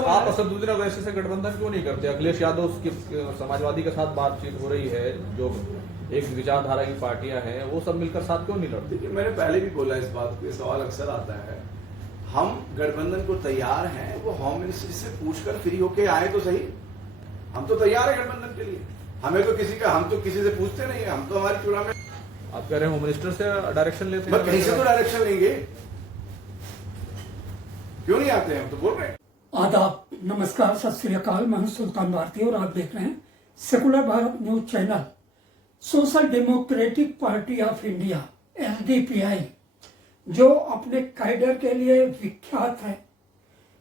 सवाल आप है। असदुद्दीन अवैसी से गठबंधन क्यों नहीं करते? अखिलेश यादव उसके समाजवादी के साथ बातचीत हो रही है, जो एक विचारधारा की पार्टियां हैं, वो सब मिलकर साथ क्यों नहीं लड़ते? देखिए, मैंने पहले भी बोला इस बात को, ये सवाल अक्सर आता है। हम गठबंधन को तैयार हैं, वो होम मिनिस्ट्री से पूछकर फ्री होके आए तो सही। हम तो तैयार है गठबंधन के लिए। हम तो किसी से पूछते नहीं है, हम तो हमारी चुनाव में आप कह रहे हैं होम मिनिस्टर से डायरेक्शन लेते हैं? कहीं से तो डायरेक्शन लेंगे, क्यों नहीं आते हैं? हम तो बोल रहे हैं। आदाब, नमस्कार, सत श्री अकाल। मैं हूं सुल्तान भारती और आप देख रहे हैं secular Bharat news channel. Social democratic party of India SDPI, जो अपने कैडर के लिए विख्यात है,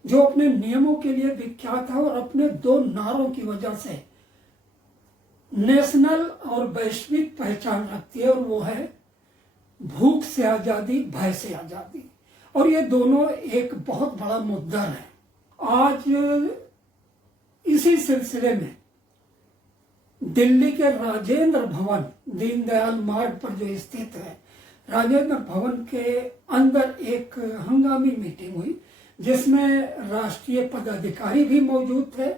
जो अपने नियमों के लिए विख्यात है और अपने दो नारों की वजह से नेशनल और वैश्विक पहचान रखती है, और वो है भूख से आजादी, भय से आजादी। और ये दोनों एक बहुत बड़ा मुद्दा है। आज इसी सिलसिले में दिल्ली के राजेंद्र भवन, दीनदयाल मार्ग पर जो स्थित है, राजेंद्र भवन के अंदर एक हंगामी मीटिंग हुई, जिसमें राष्ट्रीय पदाधिकारी भी मौजूद थे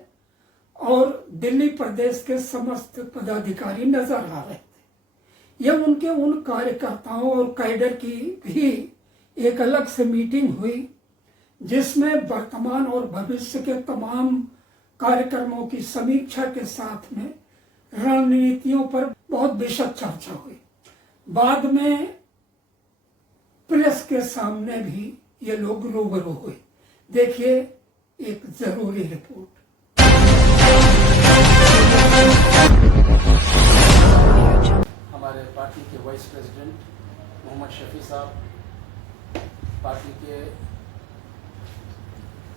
और दिल्ली प्रदेश के समस्त पदाधिकारी नजर आ रहे थे। यह उनके उन कार्यकर्ताओं और कैडर की भी एक अलग से मीटिंग हुई, जिसमें वर्तमान और भविष्य के तमाम कार्यक्रमों की समीक्षा के साथ में रणनीतियों पर बहुत विशद चर्चा हुई। बाद में प्रेस के सामने भी ये लोग रूबरू हुए। देखिए एक जरूरी रिपोर्ट। हमारे पार्टी के वाइस प्रेसिडेंट मोहम्मद शफी साहब, पार्टी के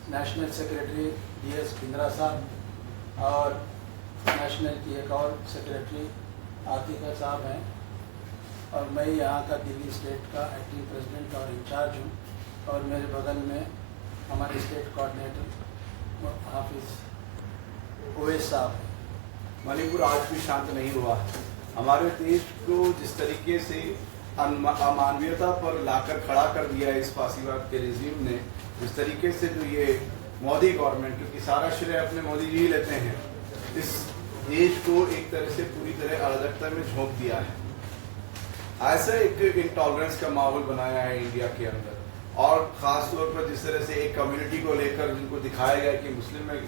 नेशनल सेक्रेटरी DS बिंद्रा साहब और नेशनल की एक और सेक्रेटरी आतिका साहब हैं, और मैं यहाँ का दिल्ली स्टेट का एक्टिंग प्रेसिडेंट और इंचार्ज हूँ, और मेरे बगल में हमारे स्टेट कोऑर्डिनेटर हाफिज ओवैस साहब हैं। मणिपुर आज भी शांत नहीं हुआ। हमारे देश को जिस तरीके से अमानवीयता पर लाकर खड़ा कर दिया है इस फांसीवाद के रिजीम ने, जिस तरीके से जो ये मोदी गवर्नमेंट, क्योंकि सारा श्रेय अपने मोदी जी ही लेते हैं, इस देश को एक तरह से पूरी तरह अराजकता में झोंक दिया है। ऐसा एक इंटॉलरेंस का माहौल बनाया है इंडिया के अंदर, और खास तौर पर जिस तरह से एक कम्युनिटी को लेकर जिनको दिखाया गया कि मुस्लिम में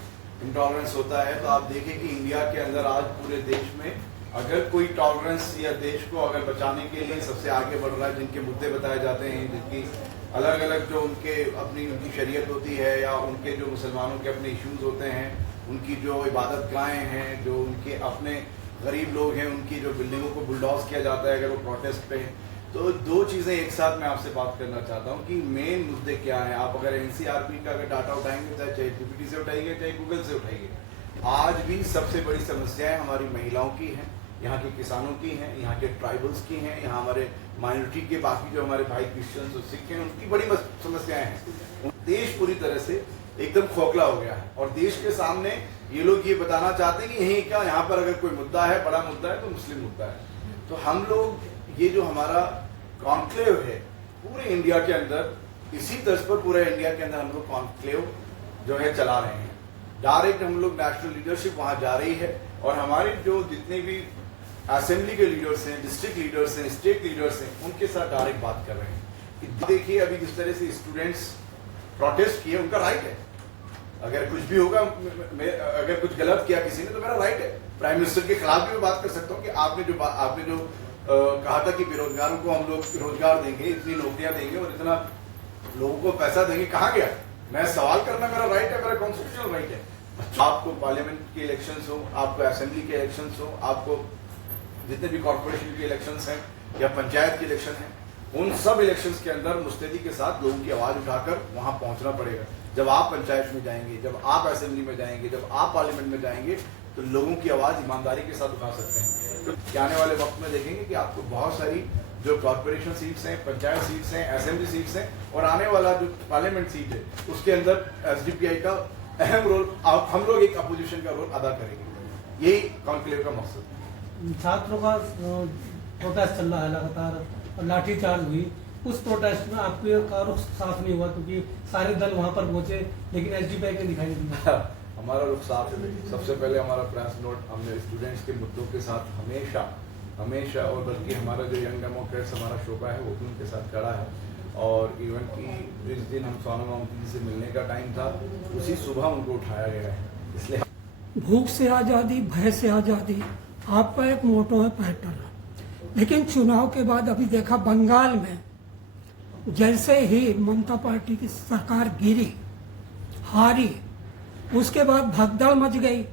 इंटॉलरेंस होता है, तो आप देखें कि इंडिया के अंदर आज पूरे देश में अगर कोई टॉलरेंस या देश को अगर बचाने के लिए सबसे आगे बढ़ रहा है, जिनके मुद्दे बताए जाते हैं, जिनकी अलग अलग जो उनकी शरीयत होती है, या उनके जो मुसलमानों के अपने इश्यूज होते हैं, उनकी जो इबादत गाहें हैं, जो उनके अपने गरीब लोग हैं, उनकी जो बिल्डिंगों को बुलडॉज किया जाता है अगर वो प्रोटेस्ट पे। तो दो चीज़ें एक साथ मैं आपसे बात करना चाहता हूँ कि मेन मुद्दे क्या हैं। आप अगर NCRP का अगर डाटा उठाएंगे, चाहे GPT से उठाइए, चाहे गूगल से उठाइए, आज भी सबसे बड़ी समस्याएं हमारी महिलाओं की हैं, यहाँ के किसानों की हैं, यहाँ के ट्राइबल्स की हैं, यहाँ हमारे माइनॉरिटी के बाकी जो हमारे भाई क्रिश्चियंस और सिख हैं, उनकी बड़ी समस्याएं हैं। देश पूरी तरह से एकदम खोखला हो गया है, और देश के सामने ये लोग ये बताना चाहते हैं कि यही क्या, यहाँ पर अगर कोई मुद्दा है, बड़ा मुद्दा है, तो मुस्लिम मुद्दा है। तो हम लोग ये जो हमारा कॉन्क्लेव है पूरे इंडिया के अंदर, इसी तर्ज पर पूरे इंडिया के अंदर हम लोग कॉन्क्लेव जो है चला रहे हैं। डायरेक्ट हम लोग नेशनल लीडरशिप वहाँ जा रही है, और हमारे जो जितने भी असेंबली के लीडर्स हैं, डिस्ट्रिक्ट लीडर्स हैं, स्टेट लीडर्स हैं, उनके साथ डायरेक्ट बात कर रहे हैं कि देखिए अभी जिस तरह से स्टूडेंट्स प्रोटेस्ट किए, उनका राइट है। अगर कुछ भी होगा, अगर कुछ गलत किया किसी ने, तो मेरा राइट है। प्राइम मिनिस्टर के खिलाफ भी मैं बात कर सकता हूँ कि आपने जो कहा था कि बेरोजगारों को हम लोग रोजगार देंगे, इतनी नौकरियां देंगे और इतना लोगों को पैसा देंगे, कहाँ गया? मैं सवाल करना मेरा राइट है, मेरा कॉन्स्टिट्यूशनल राइट है। आपको पार्लियामेंट के इलेक्शंस हो, आपको असेंबली के इलेक्शंस हो, आपको जितने भी कॉर्पोरेशन के इलेक्शंस हैं या पंचायत के इलेक्शन हैं, उन सब इलेक्शंस के अंदर मुस्तैदी के साथ लोगों की आवाज उठाकर वहां पहुंचना पड़ेगा। जब आप पंचायत में जाएंगे, जब आप असेंबली में जाएंगे, जब आप पार्लियामेंट में जाएंगे, तो लोगों की आवाज ईमानदारी के साथ उठा सकते हैं। तो आने वाले वक्त में देखेंगे कि आपको बहुत सारी जो कॉर्पोरेशन सीट्स हैं, पंचायत सीट्स हैं, असेंबली सीट्स हैं, और आने वाला जो पार्लियामेंट सीट है, उसके अंदर SDPI का अहम रोल, हम लोग एक अपोजिशन का रोल अदा करेंगे। यही कॉन्क्लेव का मकसद है। छात्रों का प्रोटेस्ट चल रहा है लगातार, और लाठीचार्ज हुई, उस प्रोटेस्ट में आपका रुख साफ नहीं हुआ क्योंकि सारे दल वहां पर पहुंचे लेकिन एसडीपीआई के दिखाई नहीं दिया? हमारा रुख साफ है। सबसे पहले हमारा प्रेस नोट हमने स्टूडेंट्स के मुद्दों के साथ हमेशा और बल्कि हमारा जो यंग डेमोक्रेट्स हमारा शोबा है वो भी उनके साथ खड़ा है। और इवन कि जिस दिन हम सोनम वांगचुक जी से मिलने का टाइम था उसी सुबह उनको उठाया गया है। इसलिए भूख से आज़ादी, भय से आज़ादी, आपका एक मोटो है पैटर्न। लेकिन चुनाव के बाद अभी देखा बंगाल में जैसे ही ममता पार्टी की सरकार गिरी, हारी, उसके बाद भगदड़ मच गई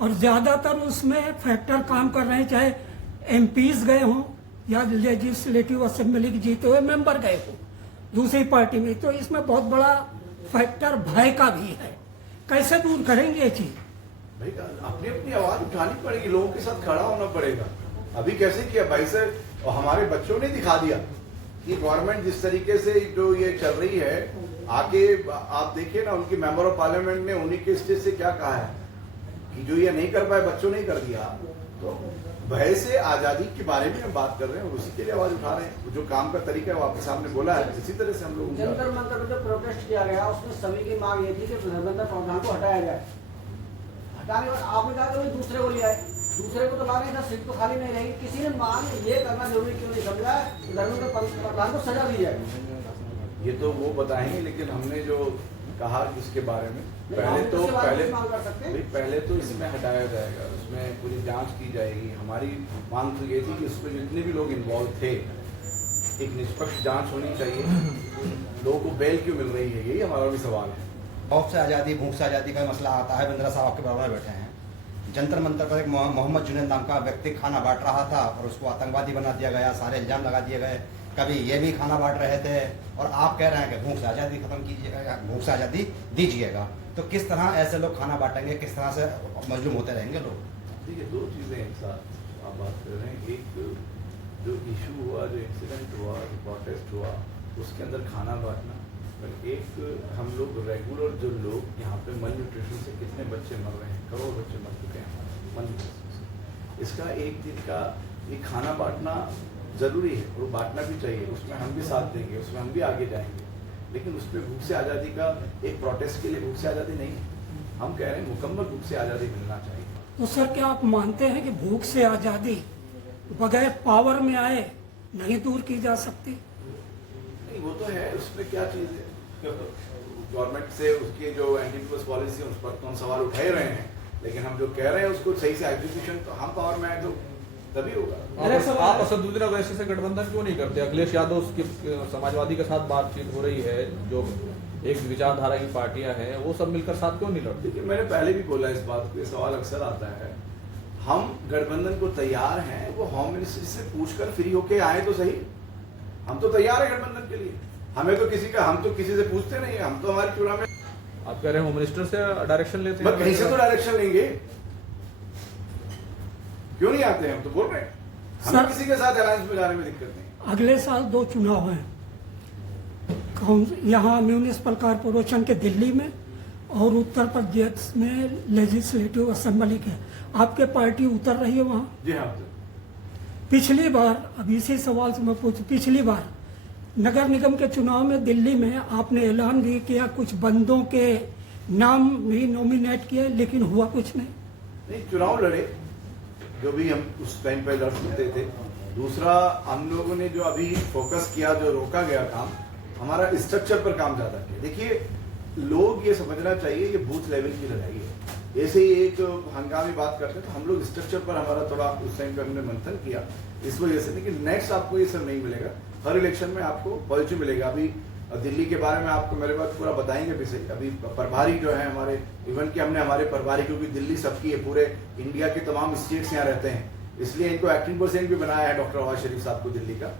और ज़्यादातर उसमें फैक्टर काम कर रहे हैं, चाहे एमपीज गए हों या लेजिस्लेटिव असेंबली के जीते हुए मेंबर गए हों दूसरी पार्टी में। तो इसमें बहुत बड़ा फैक्टर भय का भी है। कैसे दूर करेंगे ये चीज़? भाई अपनी अपनी आवाज उठानी पड़ेगी, लोगों के साथ खड़ा होना पड़ेगा। अभी कैसे किया भाई से, और हमारे बच्चों ने दिखा दिया कि गवर्नमेंट जिस तरीके से जो ये चल रही है, आगे आप देखिए ना उनकी मेंबर ऑफ पार्लियामेंट ने उन्हीं के स्टेज से क्या कहा है कि जो ये नहीं कर पाए बच्चों ने कर दिया। तो भय से आजादी के बारे में हम बात कर रहे हैं और उसी के लिए आवाज उठा रहे हैं। जो काम का तरीका है वो आपके सामने बोला है, इसी तरह से हम लोग जंतर मंतर पर जो प्रोटेस्ट किया गया उसमें सभी की मांग ये थी कि धर्मेंद्र प्रधान को हटाया जाए। हटाने के बाद आपने कहा कि दूसरे को ले आए, दूसरे को तो ला नहीं था, सीट तो खाली नहीं रहेगी। किसी ने मांग ये करना जरूरी क्यों नहीं समझा कि धर्मेंद्र प्रधान को सजा दी जाए? ये तो वो बताएंगे, लेकिन हमने जो कहा इसके बारे में पहले तो इसमें हटाया जाएगा, उसमें पूरी जांच की जाएगी। हमारी मांग तो ये थी कि उसमें जितने भी लोग इन्वॉल्व थे एक निष्पक्ष जांच होनी चाहिए। लोगों को बेल क्यों मिल रही है, यही हमारा भी सवाल है। खौफ से आज़ादी, भूख से आज़ादी का मसला आता है। बिंद्रा साहब आपके बराबर बैठे हैं। जंतर मंतर पर एक मोहम्मद जुनैद नाम का व्यक्ति खाना बांट रहा था और उसको आतंकवादी बना दिया गया, सारे इल्जाम लगा दिए गए। कभी ये भी खाना बांट रहे थे और आप कह रहे हैं कि भूख से आज़ादी खत्म कीजिएगा, भूख से आज़ादी दीजिएगा। तो किस तरह ऐसे लोग खाना बांटेंगे, किस तरह से मजलूम होते रहेंगे लोग? देखिए, दो चीज़ें एक साथ आप बात कर रहे हैं। एक जो इशू हुआ, जो इंसिडेंट हुआ, जो प्रोटेस्ट हुआ, उसके अंदर खाना बांटना, पर एक हम लोग रेगुलर जो लोग यहाँ पे मल न्यूट्रिशन से कितने बच्चे मर रहे हैं, करोड़ बच्चे मर चुके हैं हमारे मल न्यूट्रिशन से। इसका एक दिन का ये खाना बांटना जरूरी है और बांटना भी चाहिए, उसमें हम भी साथ देंगे, उसमें हम भी आगे जाएंगे। लेकिन उसमें भूख से आज़ादी का एक प्रोटेस्ट के लिए भूख से आज़ादी नहीं है। हम कह रहे हैं मुकम्मल भूख से आज़ादी मिलना चाहिए। तो सर क्या आप मानते हैं कि भूख से आज़ादी बगैर पावर में आए नहीं दूर की जा सकती? नहीं, वो तो है, उसमें क्या चीज़ है। गवर्नमेंट से उसकी जो एंटी पॉलिसी है उस पर तो हम सवाल उठा रहे हैं, लेकिन हम जो कह रहे हैं उसको सही से एग्जीक्यूशन तो हम पावर में आए तो तभी होगा। आप असदुद्दीन ओवैसी से गठबंधन क्यों नहीं करते? अखिलेश यादव उसकी समाजवादी के साथ बातचीत हो रही है, जो एक विचारधारा की पार्टियां हैं, वो सब मिलकर साथ क्यों नहीं लड़ती? देखिए, मैंने पहले भी बोला इस बात को, ये सवाल अक्सर आता है। हम गठबंधन को तैयार हैं, वो होम मिनिस्ट्री से पूछकर फ्री होके आए तो सही। हम तो तैयार है गठबंधन के लिए। हम तो किसी से पूछते नहीं है, हम तो हमारे चुनाव में। आप कह रहे हैं होम मिनिस्टर से डायरेक्शन लेते हैं? कहीं से तो डायरेक्शन लेंगे, क्यों नहीं आते हैं? हम तो बोल रहे हैं हमें किसी के साथ अलायंस में जाने में दिक्कत नहीं। अगले साल 2 चुनाव हैं, यहाँ म्यूनिसिपल कॉर्पोरेशन के दिल्ली में और उत्तर प्रदेश में लेजिस्लेटिव असेंबली के। आपके पार्टी उतर रही है वहाँ? जी हाँ। पिछली बार, अब इसी सवाल से मैं पूछूं, पिछली बार नगर निगम के चुनाव में दिल्ली में आपने ऐलान भी किया, कुछ बंदों के नाम भी नॉमिनेट किए, लेकिन हुआ कुछ नहीं। चुनाव लड़े जो भी हम उस टाइम पे लड़ सकते थे। दूसरा, हम लोगों ने जो अभी फोकस किया, जो रोका गया काम, हमारा स्ट्रक्चर पर काम ज्यादा किया। देखिए, लोग ये समझना चाहिए ये बूथ लेवल की लड़ाई है। ऐसे ही एक हंगामी बात करते हैं तो हम लोग स्ट्रक्चर पर हमारा थोड़ा उस टाइम पे हमने मंथन किया, इस वजह से। लेकिन नेक्स्ट आपको ये सब नहीं मिलेगा, हर इलेक्शन में आपको पॉजिटिव मिलेगा। अभी दिल्ली के बारे में आपको मेरे पास पूरा बताएंगे भी सही। अभी प्रभारी जो है हमारे, इवन कि हमने हमारे प्रभारी, क्योंकि दिल्ली सबकी है, पूरे इंडिया के तमाम स्टेट्स यहाँ रहते हैं, इसलिए इनको एक्टिंग परसेंट भी बनाया है डॉक्टर नवाज शरीफ साहब को दिल्ली का।